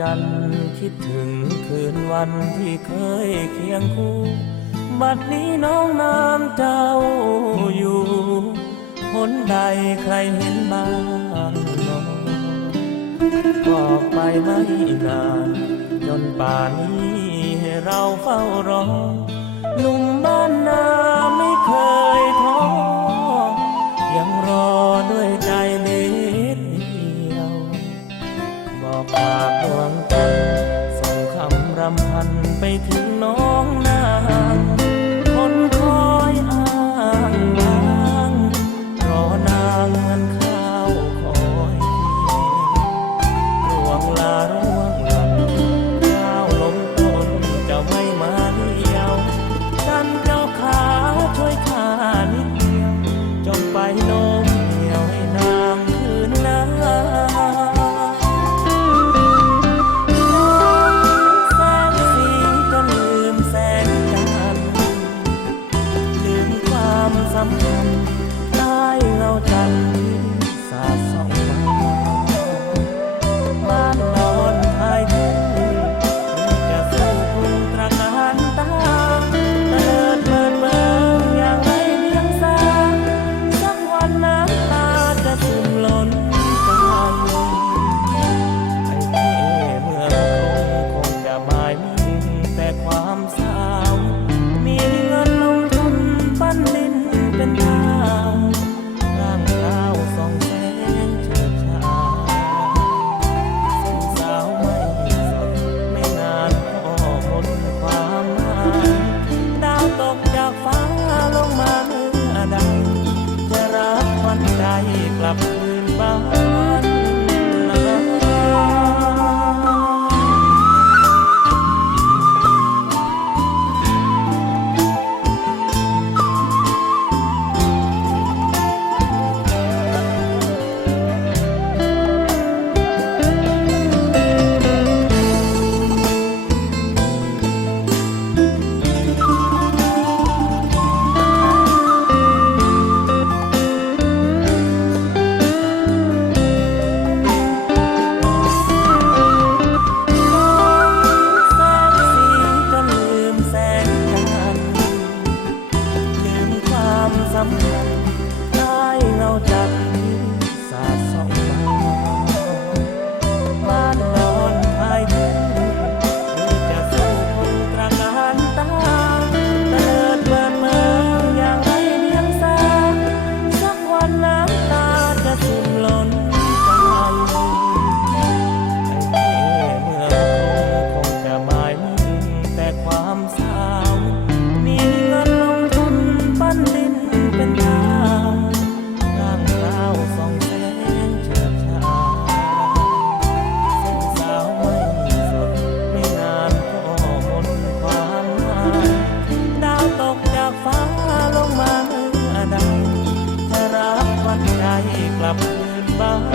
จันทร์คิดถึงคืนวันที่เคยเคียงคู่ บัดนี้น้องน้ำเจ้าอยู่หนใดใครเห็นบ้างนอออกไปไม่นาน จนป่านนี้เราเฝ้ารอหนุ่มบ้านนา ฝากดวงจันทร์ส่งคำรำพันไปถึง someone. ลับคืนบ้าน